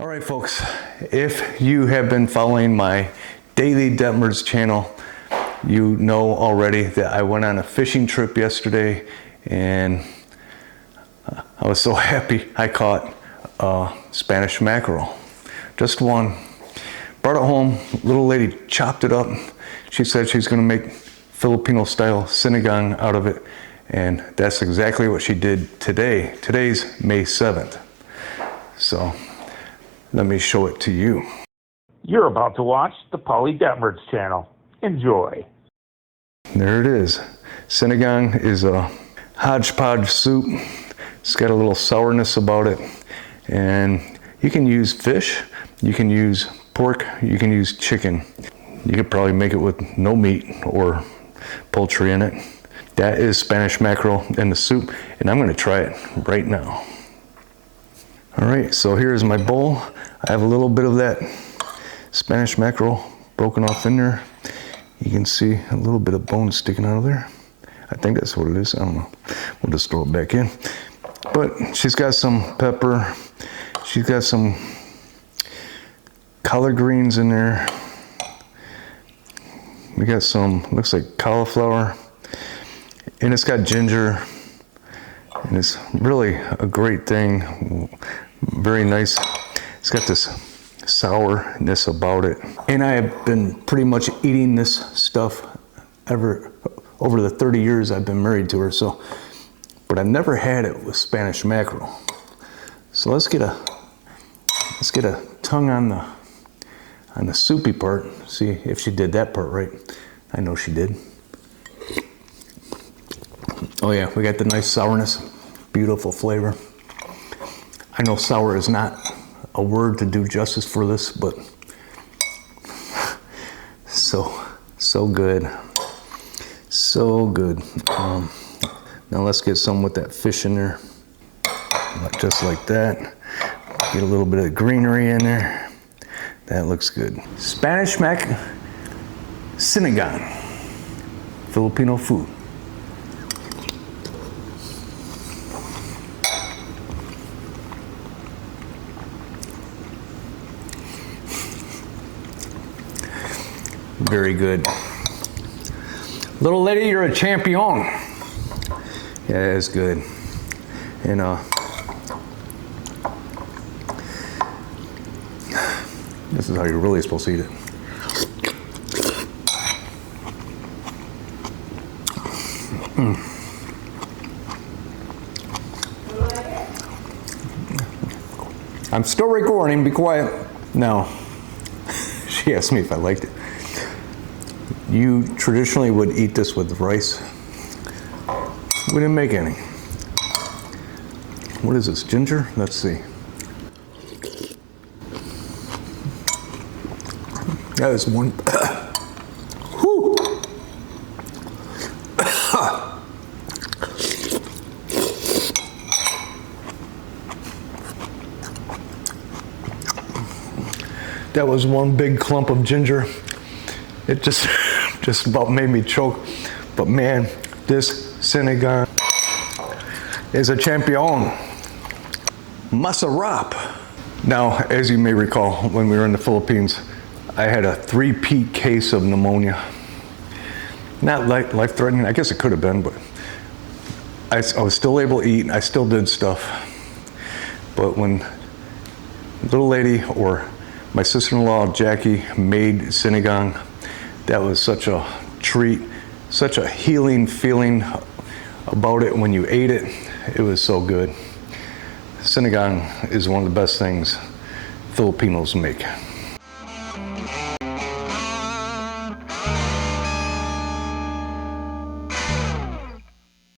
All right, folks, if you have been following my daily Detmers channel, you know already that I went on a fishing trip yesterday and I was so happy I caught Spanish mackerel. Just one. Brought it home, little lady chopped it up. She said she's gonna make Filipino style sinigang out of it, and that's exactly what she did today. Today's May 7th. So let me show it to you. You're about to watch the Paulie Detmers channel. Enjoy. There it is. Sinigang is a hodgepodge soup. It's got a little sourness about it. And you can use fish, you can use pork, you can use chicken. You could probably make it with no meat or poultry in it. That is Spanish mackerel in the soup, and I'm gonna try it right now. All right, so here's my bowl. I have a little bit of that Spanish mackerel broken off in there. You can see a little bit of bone sticking out of there. I think that's what it is, I don't know. We'll just throw it back in. But she's got some pepper. She's got some collard greens in there. We got some, looks like cauliflower. And it's got ginger. And it's really a great thing. Very nice. It's got this sourness about it. And I have been pretty much eating this stuff over the 30 years I've been married to her. So, but I've never had it with Spanish mackerel. So let's get a tongue on the soupy part. See if she did that part right. I know she did. Oh yeah, we got the nice sourness. Beautiful flavor. I know sour is not a word to do justice for this, but so good. So good. Now let's get some with that fish in there. Just like that. Get a little bit of greenery in there. That looks good. Spanish sinigang. Filipino food. Very good. Little lady, you're a champion. Yeah, it's good. And this is how you're really supposed to eat it. I'm still recording, be quiet. No. She asked me if I liked it. You traditionally would eat this with rice. We didn't make any. What is this, ginger? Let's see. That is one. Whew. That was one big clump of ginger. It just about made me choke. But man, this sinigang is a champion. Masarap. Now, as you may recall, when we were in the Philippines, I had a 3-peat case of pneumonia. Not life-threatening, I guess it could have been, but I was still able to eat, I still did stuff. But when little lady or my sister-in-law, Jackie, made sinigang, that was such a treat, such a healing feeling about it when you ate it. It was so good. Sinigang is one of the best things Filipinos make.